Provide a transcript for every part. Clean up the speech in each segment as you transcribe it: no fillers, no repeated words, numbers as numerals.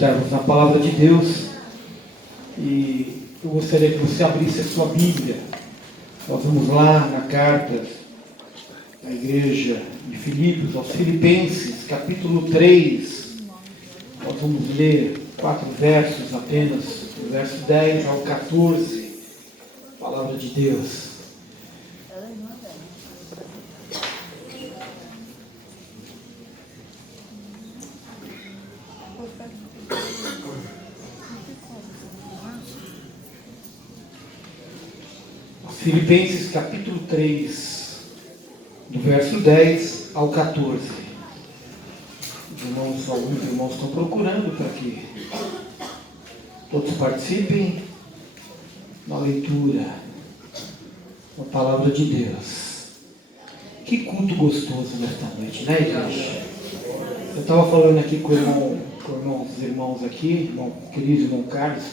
meditarmos na Palavra de Deus, e eu gostaria que você abrisse a sua Bíblia. Nós vamos lá na carta da igreja de Filipos, aos Filipenses, capítulo 3. Nós vamos ler 4 versos apenas, do verso 10 ao 14, Palavra de Deus. Filipenses capítulo 3, do verso 10 ao 14. Alguns irmãos estão procurando para que todos participem na leitura da Palavra de Deus. Que culto gostoso nesta noite, né, igreja? Eu estava falando aqui com os irmãos aqui, querido irmão Carlos,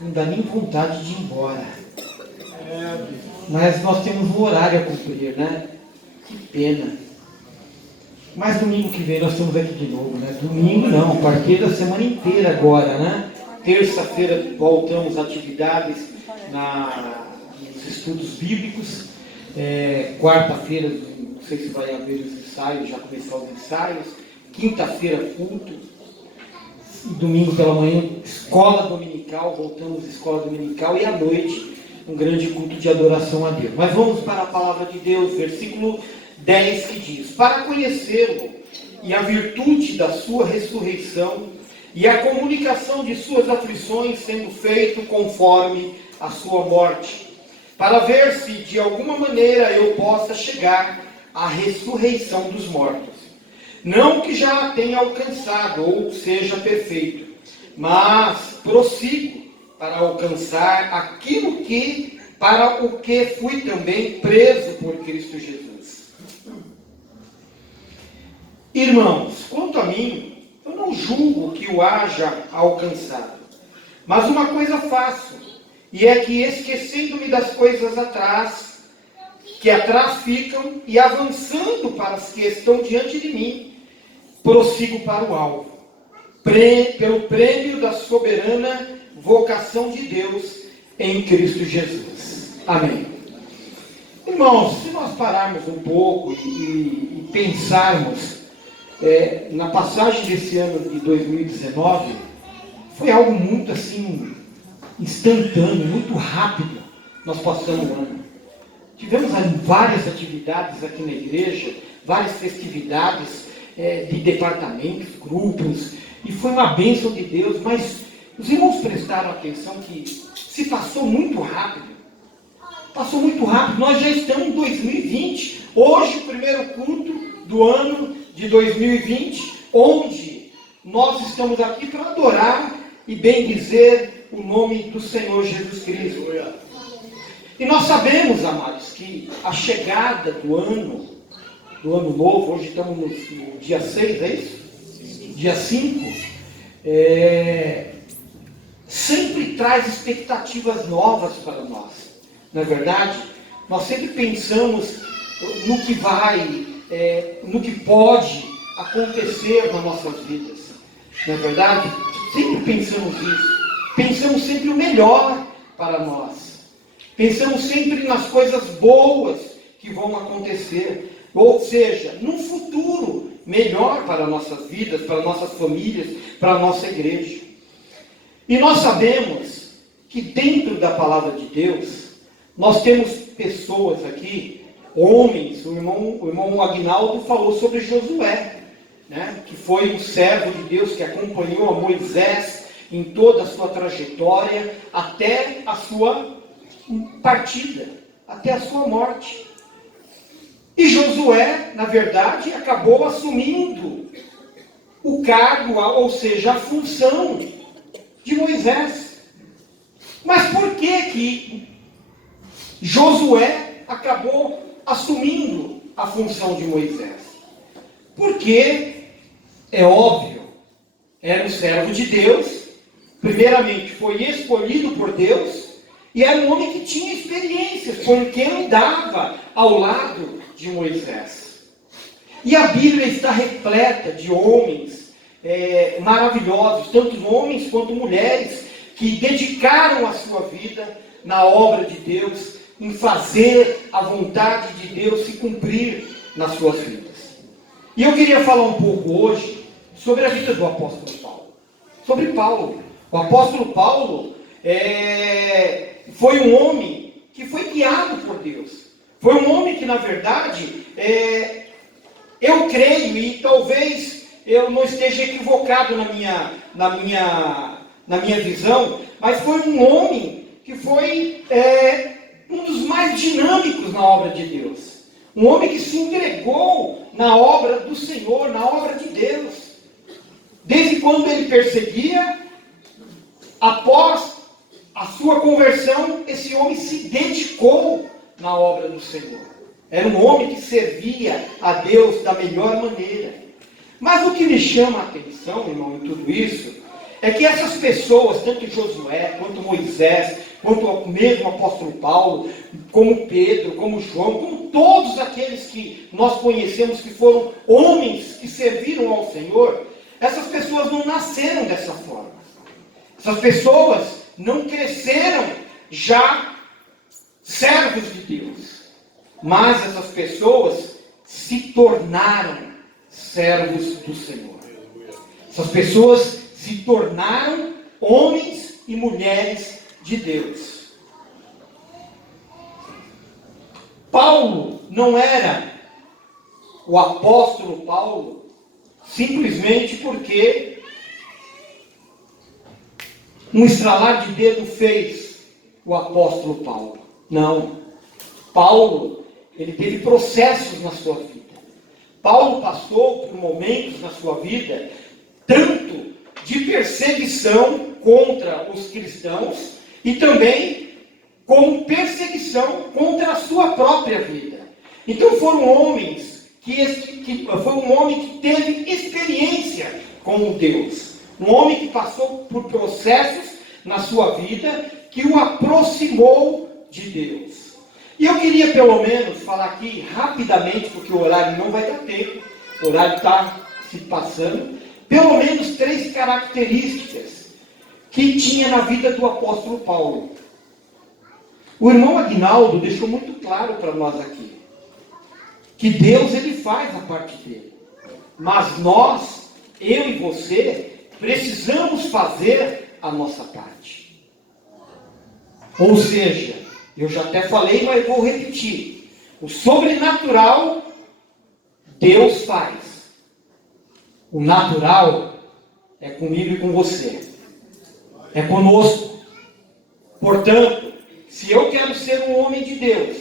não dá nem vontade de ir embora. Mas nós temos um horário a cumprir, né? Que pena. Mas domingo que vem nós estamos aqui de novo, né? Domingo não, a partir da semana inteira agora, né? Terça-feira voltamos às atividades nos estudos bíblicos. Quarta-feira, não sei se vai haver os ensaios, já começaram os ensaios. Quinta-feira, culto. Domingo pela manhã, escola dominical, voltamos à escola dominical. E à noite, um grande culto de adoração a Deus. Mas vamos para a Palavra de Deus, versículo 10, que diz: para conhecê-lo e a virtude da sua ressurreição e a comunicação de suas aflições, sendo feito conforme a sua morte, para ver se de alguma maneira eu possa chegar à ressurreição dos mortos. Não que já a tenha alcançado ou seja perfeito, mas prossigo para alcançar aquilo para o que fui também preso por Cristo Jesus. Irmãos, quanto a mim, eu não julgo que o haja alcançado, mas uma coisa faço, e é que, esquecendo-me das coisas que atrás ficam, e avançando para as que estão diante de mim, prossigo para o alvo, pelo prêmio da soberana vocação de Deus em Cristo Jesus. Amém. Irmãos, se nós pararmos um pouco e pensarmos na passagem desse ano de 2019, foi algo muito assim, instantâneo, muito rápido. Nós passamos o ano. Tivemos várias atividades aqui na igreja, várias festividades de departamentos, grupos, e foi uma bênção de Deus, mas os irmãos prestaram atenção que se passou muito rápido. Passou muito rápido. Nós já estamos em 2020. Hoje, o primeiro culto do ano de 2020, onde nós estamos aqui para adorar e bendizer o nome do Senhor Jesus Cristo. E nós sabemos, amados, que a chegada do ano novo, hoje estamos no dia 6, é isso? Dia 5, sempre traz expectativas novas para nós. Não é verdade? Nós sempre pensamos no que no que pode acontecer nas nossas vidas. Não é verdade? Sempre pensamos isso. Pensamos sempre o melhor para nós. Pensamos sempre nas coisas boas que vão acontecer. Ou seja, num futuro melhor para nossas vidas, para nossas famílias, para a nossa igreja. E nós sabemos que dentro da Palavra de Deus, nós temos pessoas aqui, homens, o irmão Aguinaldo falou sobre Josué, né? Que foi um servo de Deus que acompanhou a Moisés em toda a sua trajetória, até a sua partida, até a sua morte. E Josué, na verdade, acabou assumindo o cargo, ou seja, a função de Moisés. Mas por que Josué acabou assumindo a função de Moisés? Porque, é óbvio, era um servo de Deus, primeiramente foi escolhido por Deus, e era um homem que tinha experiências, porque andava ao lado de Moisés. E a Bíblia está repleta de homens maravilhosos, tanto homens quanto mulheres, que dedicaram a sua vida na obra de Deus, em fazer a vontade de Deus se cumprir nas suas vidas. E eu queria falar um pouco hoje sobre a vida do apóstolo Paulo. Sobre Paulo. O apóstolo Paulo foi um homem que foi guiado por Deus. Foi um homem que, na verdade, eu creio, e talvez eu não esteja equivocado na minha visão, mas foi um homem que foi um dos mais dinâmicos na obra de Deus. Um homem que se entregou na obra do Senhor, na obra de Deus. Desde quando ele perseguia, após a sua conversão, esse homem se dedicou na obra do Senhor. Era um homem que servia a Deus da melhor maneira. Mas o que me chama a atenção, irmão, em tudo isso, é que essas pessoas, tanto Josué, quanto Moisés, quanto o mesmo apóstolo Paulo, como Pedro, como João, como todos aqueles que nós conhecemos que foram homens que serviram ao Senhor, essas pessoas não nasceram dessa forma. Essas pessoas não cresceram já servos de Deus. Mas essas pessoas se tornaram servos do Senhor. Essas pessoas se tornaram homens e mulheres de Deus. Paulo não era o apóstolo Paulo simplesmente porque um estralar de dedo fez o apóstolo Paulo. Não. Paulo, ele teve processos na sua vida. Paulo passou por momentos na sua vida, tanto de perseguição contra os cristãos, e também como perseguição contra a sua própria vida. Então foram homens foi um homem que teve experiência com Deus. Um homem que passou por processos na sua vida que o aproximou de Deus. E eu queria pelo menos falar aqui rapidamente, porque o horário não vai dar tempo, o horário está se passando, pelo menos 3 características que tinha na vida do apóstolo Paulo. O irmão Aguinaldo deixou muito claro para nós aqui, que Deus ele faz a parte dele, mas nós, eu e você, precisamos fazer a nossa parte. Ou seja, eu já até falei, mas vou repetir. O sobrenatural, Deus faz. O natural é comigo e com você. É conosco. Portanto, se eu quero ser um homem de Deus,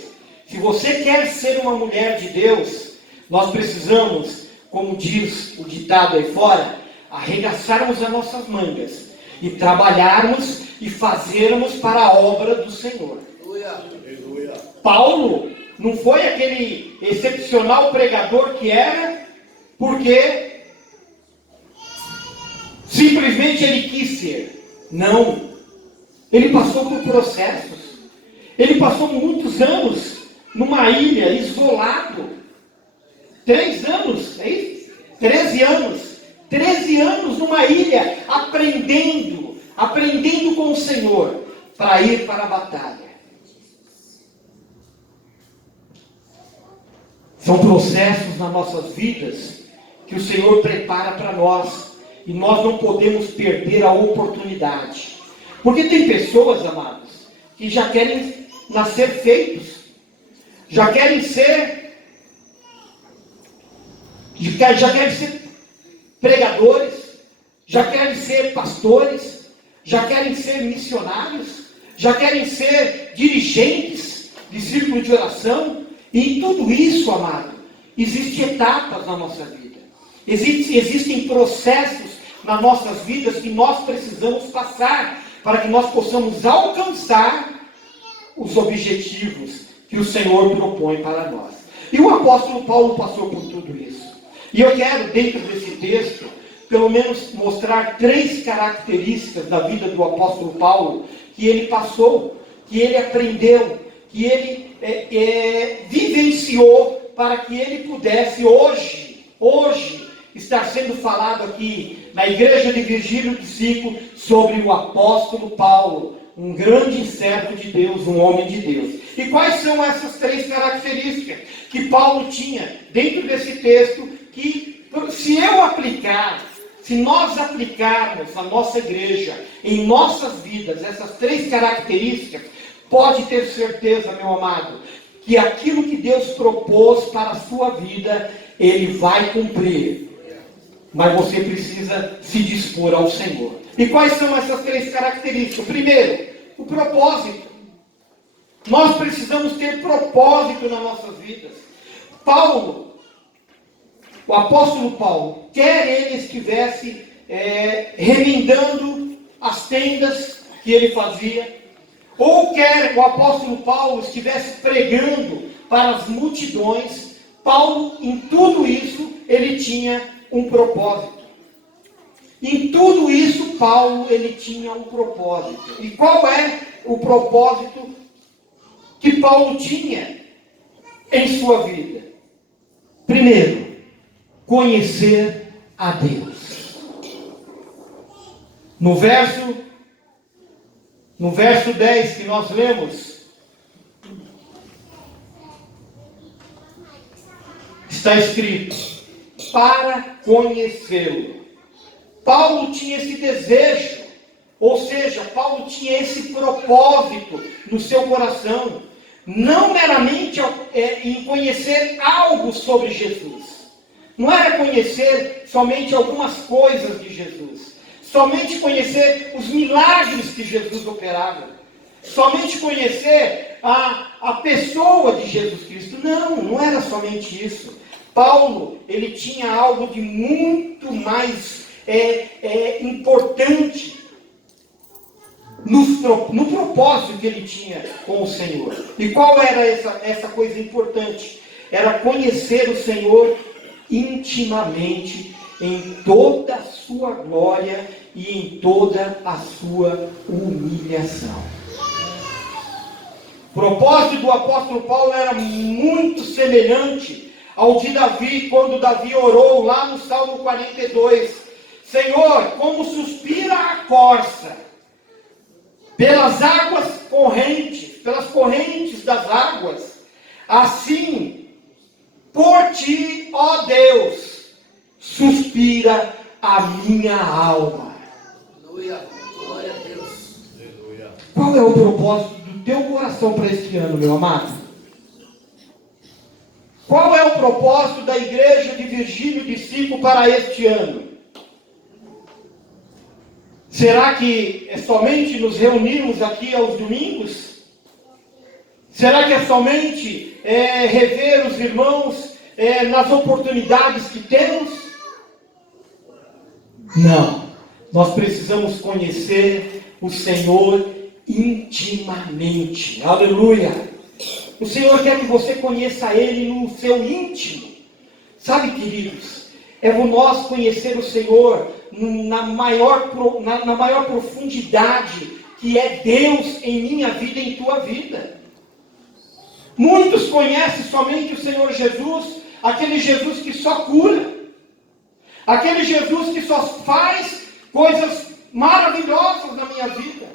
se você quer ser uma mulher de Deus, nós precisamos, como diz o ditado aí fora, arregaçarmos as nossas mangas e trabalharmos e fazermos para a obra do Senhor. Paulo não foi aquele excepcional pregador que era, porque simplesmente ele quis ser. Não. Ele passou por processos. Ele passou muitos anos numa ilha, isolado. 3 anos, é isso? 13 anos. 13 anos numa ilha, aprendendo com o Senhor, para ir para a batalha. São processos nas nossas vidas que o Senhor prepara para nós, e nós não podemos perder a oportunidade. Porque tem pessoas, amados, que já querem nascer feitos, já querem ser pregadores, já querem ser pastores, já querem ser missionários, já querem ser dirigentes de círculo de oração. E em tudo isso, amado, existem etapas na nossa vida. Existem processos nas nossas vidas que nós precisamos passar para que nós possamos alcançar os objetivos que o Senhor propõe para nós. E o apóstolo Paulo passou por tudo isso. E eu quero, dentro desse texto, pelo menos mostrar 3 características da vida do apóstolo Paulo que ele passou, que ele aprendeu, que ele vivenciou para que ele pudesse hoje estar sendo falado aqui na igreja de Virgílio de Sico sobre o apóstolo Paulo, um grande servo de Deus, um homem de Deus. E quais são essas 3 características que Paulo tinha dentro desse texto, que se nós aplicarmos na nossa igreja, em nossas vidas, essas 3 características, pode ter certeza, meu amado, que aquilo que Deus propôs para a sua vida, Ele vai cumprir. Mas você precisa se dispor ao Senhor. E quais são essas 3 características? Primeiro, o propósito. Nós precisamos ter propósito nas nossas vidas. Paulo, o apóstolo Paulo, quer ele estivesse remendando as tendas que ele fazia, ou quer o apóstolo Paulo estivesse pregando para as multidões, Paulo, em tudo isso, ele tinha um propósito. Em tudo isso, Paulo, ele tinha um propósito. E qual é o propósito que Paulo tinha em sua vida? Primeiro, conhecer a Deus. No verso 10 que nós lemos, está escrito, para conhecê-lo. Paulo tinha esse desejo, ou seja, Paulo tinha esse propósito no seu coração, não meramente em conhecer algo sobre Jesus. Não era conhecer somente algumas coisas de Jesus, somente conhecer os milagres que Jesus operava, somente conhecer a pessoa de Jesus Cristo. Não era somente isso. Paulo, ele tinha algo de muito mais importante no propósito que ele tinha com o Senhor. E qual era essa coisa importante? Era conhecer o Senhor intimamente, em toda a sua glória e em toda a sua humilhação. O propósito do apóstolo Paulo era muito semelhante ao de Davi, quando Davi orou lá no Salmo 42. Senhor, como suspira a corça pelas águas correntes, pelas correntes das águas, assim, por ti, ó Deus, suspira a minha alma. Aleluia, glória a Deus. Qual é o propósito do teu coração para este ano, meu amado? Qual é o propósito da igreja de Virgílio de Sico para este ano? Será que é somente nos reunirmos aqui aos domingos? Será que é somente rever os irmãos nas oportunidades que temos? Não. Nós precisamos conhecer o Senhor intimamente. Aleluia. O Senhor quer que você conheça Ele no seu íntimo. Sabe, queridos, nós conhecer o Senhor na maior profundidade, que é Deus em minha vida e em tua vida. Muitos conhecem somente o Senhor Jesus, aquele Jesus que só cura, aquele Jesus que só faz coisas maravilhosas na minha vida.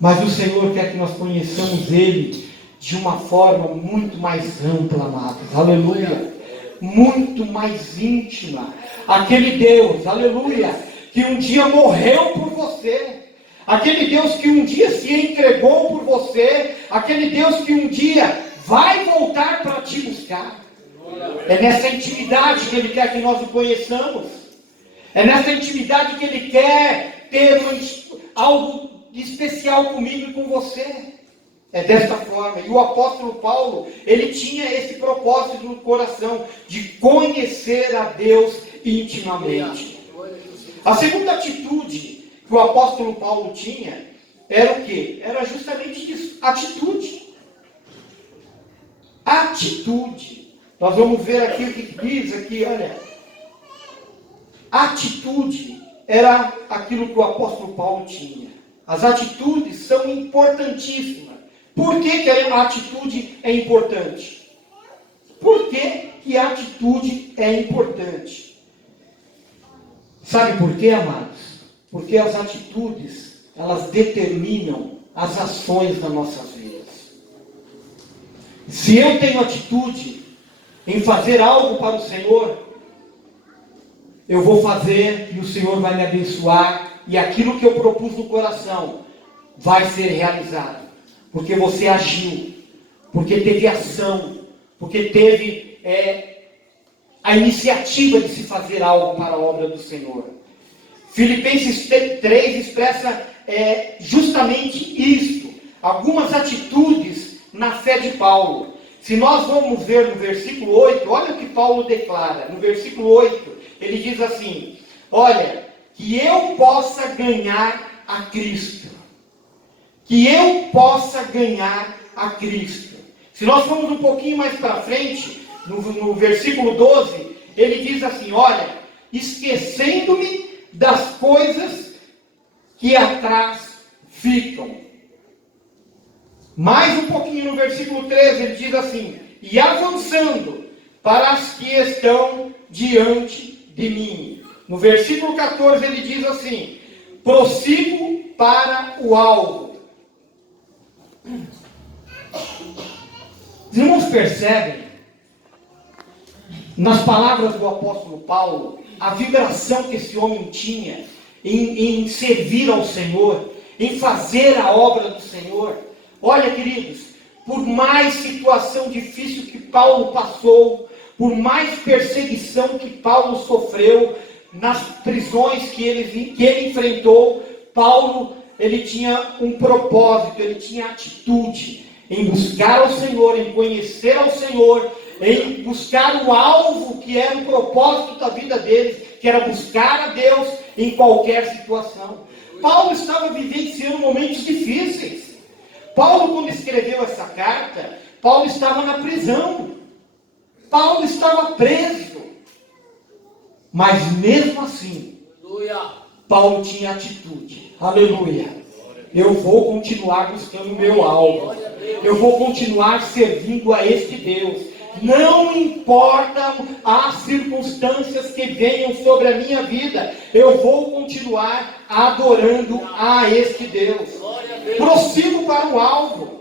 Mas o Senhor quer que nós conheçamos Ele de uma forma muito mais ampla, amados. Aleluia. Muito mais íntima. Aquele Deus, aleluia, que um dia morreu por você. Aquele Deus que um dia se entregou por você. Aquele Deus que um dia vai voltar para te buscar. É nessa intimidade que Ele quer que nós o conheçamos. É nessa intimidade que Ele quer ter algo especial comigo e com você. É desta forma. E o apóstolo Paulo, ele tinha esse propósito no coração, de conhecer a Deus intimamente. A segunda atitude que o apóstolo Paulo tinha, era o quê? Era justamente isso, atitude. Atitude. Nós vamos ver aqui o que diz aqui, olha. Atitude era aquilo que o apóstolo Paulo tinha. As atitudes são importantíssimas. Por que a atitude é importante? Por que a atitude é importante? Sabe por quê, amados? Porque as atitudes, elas determinam as ações das nossas vidas. Se eu tenho atitude em fazer algo para o Senhor, eu vou fazer e o Senhor vai me abençoar, e aquilo que eu propus no coração vai ser realizado, porque você agiu, porque teve ação, porque teve a iniciativa de se fazer algo para a obra do Senhor. Filipenses 3 expressa justamente isto, algumas atitudes na fé de Paulo. Se nós vamos ver no versículo 8, olha o que Paulo declara. No versículo 8, ele diz assim: olha, que eu possa ganhar a Cristo. Que eu possa ganhar a Cristo. Se nós formos um pouquinho mais para frente, no versículo 12, ele diz assim: olha, esquecendo-me das coisas que atrás ficam. Mais um pouquinho no versículo 13, ele diz assim: e avançando para as que estão diante de mim. No versículo 14 ele diz assim: prossigo para o alvo. Os irmãos percebem, nas palavras do apóstolo Paulo, a vibração que esse homem tinha em servir ao Senhor, em fazer a obra do Senhor. Olha, queridos, por mais situação difícil que Paulo passou, por mais perseguição que Paulo sofreu, nas prisões que ele enfrentou, Paulo, ele tinha um propósito, ele tinha atitude em buscar ao Senhor, em conhecer ao Senhor, em buscar o alvo que era o propósito da vida deles, que era buscar a Deus em qualquer situação. Paulo estava vivenciando momentos difíceis. Paulo, quando escreveu essa carta, Paulo estava na prisão. Paulo estava preso. Mas mesmo assim, Paulo tinha atitude. Aleluia. Eu vou continuar buscando o meu alvo. Eu vou continuar servindo a este Deus. Não importa as circunstâncias que venham sobre a minha vida, eu vou continuar adorando a este Deus. Prossigo para o alvo.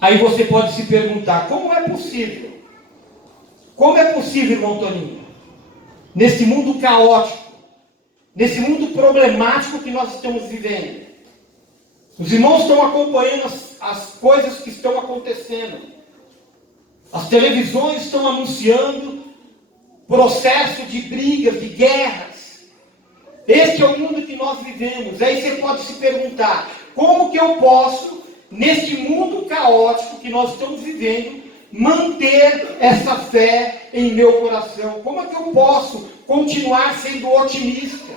Aí você pode se perguntar: como é possível? Como é possível, irmão Toninho? Nesse mundo caótico, nesse mundo problemático que nós estamos vivendo. Os irmãos estão acompanhando as coisas que estão acontecendo. As televisões estão anunciando processo de brigas, de guerras. Este é o mundo que nós vivemos. Aí você pode se perguntar: como que eu posso, neste mundo caótico que nós estamos vivendo, manter essa fé em meu coração? Como é que eu posso continuar sendo otimista?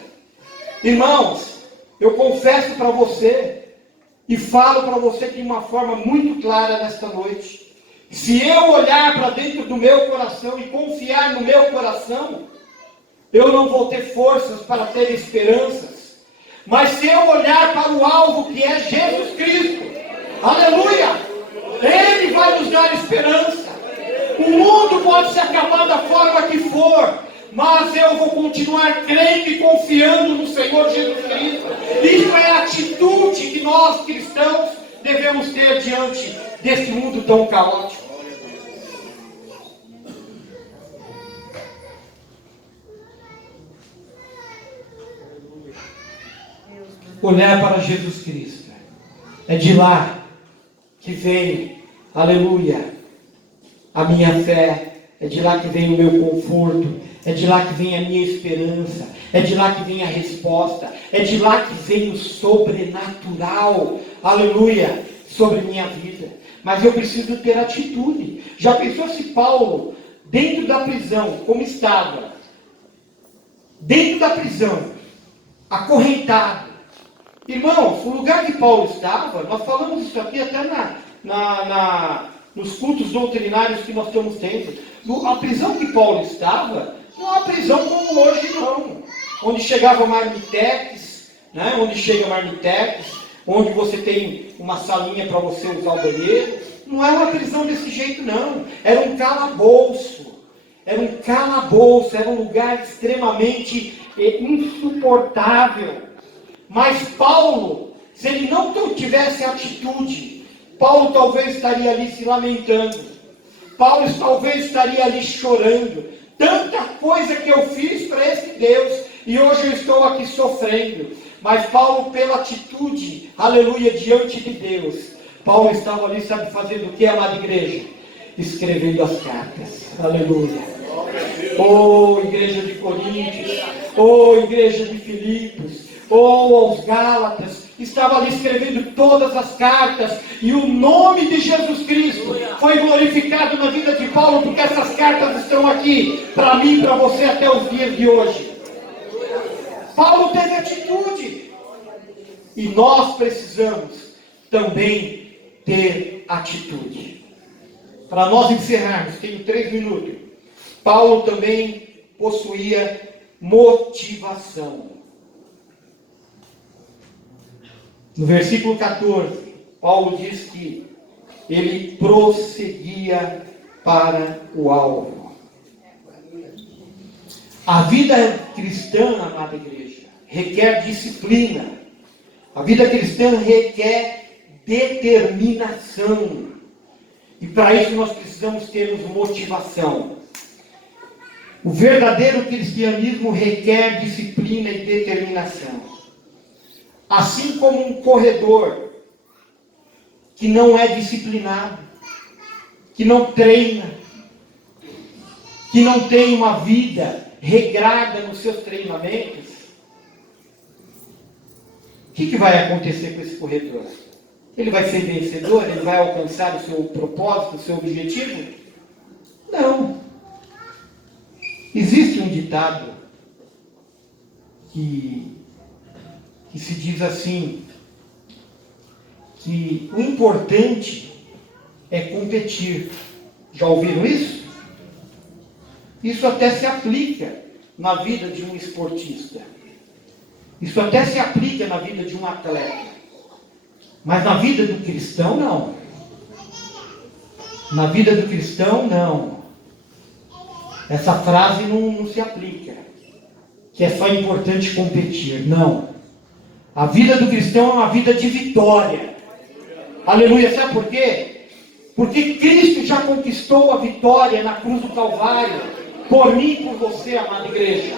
Irmãos, eu confesso para você, e falo para você de uma forma muito clara nesta noite: se eu olhar para dentro do meu coração e confiar no meu coração, eu não vou ter forças para ter esperanças. Mas se eu olhar para o alvo que é Jesus Cristo, aleluia, Ele vai nos dar esperança. O mundo pode se acabar da forma que for, mas eu vou continuar crendo e confiando no Senhor Jesus Cristo. Isso é a atitude que nós cristãos devemos ter diante desse mundo tão caótico. Olhar para Jesus Cristo. É de lá que vem, aleluia, a minha fé. É de lá que vem o meu conforto. É de lá que vem a minha esperança. É de lá que vem a resposta. É de lá que vem o sobrenatural. Aleluia. Sobre minha vida. Mas eu preciso ter atitude. Já pensou se Paulo, dentro da prisão, como estava? Dentro da prisão, acorrentado. Irmãos, o lugar que Paulo estava, nós falamos isso aqui até nos cultos doutrinários que nós estamos tendo. A prisão que Paulo estava, não é uma prisão como hoje não. Onde chegava marmitex, onde chega marmitex, onde você tem uma salinha para você usar o banheiro. não é uma prisão desse jeito, não. Era um calabouço. Era um calabouço, era um lugar extremamente insuportável. Mas Paulo, se ele não tivesse atitude, Paulo talvez estaria ali se lamentando. Paulo talvez estaria ali chorando. Tanta coisa que eu fiz para esse Deus, e hoje eu estou aqui sofrendo. Mas Paulo, pela atitude, aleluia, diante de Deus, Paulo estava ali, sabe, fazendo o que, amada igreja? Escrevendo as cartas, aleluia. Oh, igreja de Coríntios, oh, igreja de Filipos, oh, aos Gálatas, estava ali escrevendo todas as cartas, e o nome de Jesus Cristo foi glorificado na vida de Paulo, porque essas cartas estão aqui, para mim e para você, até os dias de hoje. Paulo teve atitude, e nós precisamos também ter atitude. Para nós encerrarmos, tenho 3 minutos. Paulo também possuía motivação. No versículo 14, Paulo diz que ele prosseguia para o alvo. A vida cristã, amada igreja, requer disciplina. A vida cristã requer determinação. E para isso nós precisamos ter motivação. O verdadeiro cristianismo requer disciplina e determinação. Assim como um corredor que não é disciplinado, que não treina, que não tem uma vida regrada nos seus treinamentos, o que vai acontecer com esse corredor? Ele vai ser vencedor? Ele vai alcançar o seu propósito, o seu objetivo? Não. Existe um ditado que se diz assim, que o importante é competir. Já ouviram isso? Isso até se aplica na vida de um esportista. Isso até se aplica na vida de um atleta. Mas na vida do cristão, não. Na vida do cristão, não. Essa frase não se aplica. Que é só importante competir. Não. A vida do cristão é uma vida de vitória. Aleluia. Sabe por quê? Porque Cristo já conquistou a vitória na cruz do Calvário. Por mim e por você, amada igreja.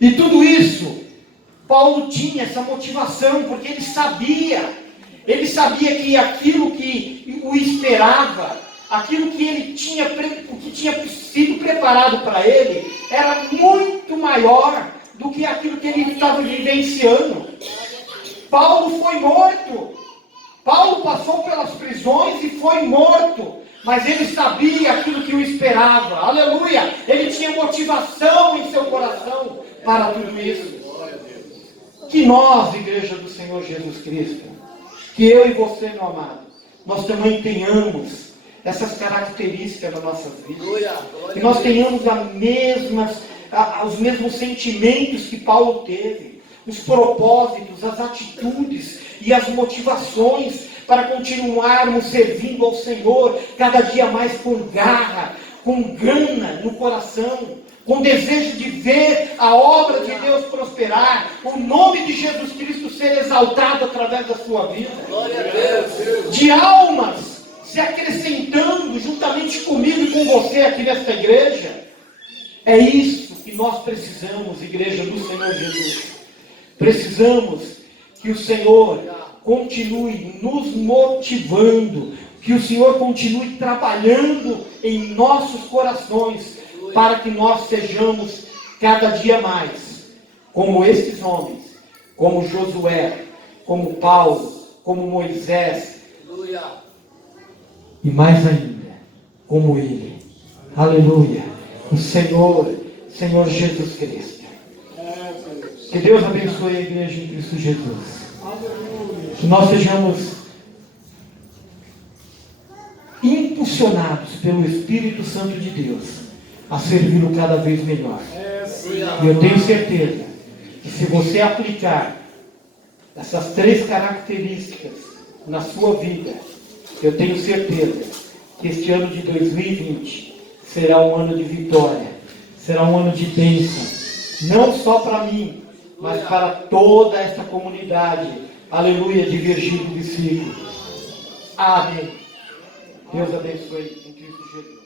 E tudo isso, Paulo tinha essa motivação, porque ele sabia que aquilo que o esperava, aquilo que ele tinha, o que tinha sido preparado para ele, era muito maior do que aquilo que ele estava vivenciando. Paulo foi morto. Paulo passou pelas prisões e foi morto. Mas ele sabia aquilo que o esperava. Aleluia! Ele tinha motivação em seu coração para tudo isso. Que nós, igreja do Senhor Jesus Cristo, que eu e você, meu amado, nós também tenhamos essas características nas nossas vidas. Que nós tenhamos os mesmos sentimentos que Paulo teve, os propósitos, as atitudes e as motivações para continuarmos servindo ao Senhor cada dia mais com garra, com gana no coração, com desejo de ver a obra de Deus prosperar, o nome de Jesus Cristo ser exaltado através da sua vida. Glória a Deus. De almas se acrescentando juntamente comigo e com você aqui nesta igreja. É isso que nós precisamos, igreja do Senhor Jesus. Precisamos que o Senhor continue nos motivando, que o Senhor continue trabalhando em nossos corações, para que nós sejamos cada dia mais como estes homens, como Josué, como Paulo, como Moisés, e mais ainda, como ele. Aleluia! O Senhor Jesus Cristo. Que Deus abençoe a igreja em Cristo Jesus. Que nós sejamos impulsionados pelo Espírito Santo de Deus a servi-lo cada vez melhor. E eu tenho certeza que se você aplicar essas 3 características na sua vida, Eu tenho certeza que este ano de 2020 será um ano de vitória, será um ano de bênção, não só para mim, mas para toda esta comunidade. Aleluia, de Virgílio do Ciclo. Amém. Deus abençoe em Cristo Jesus.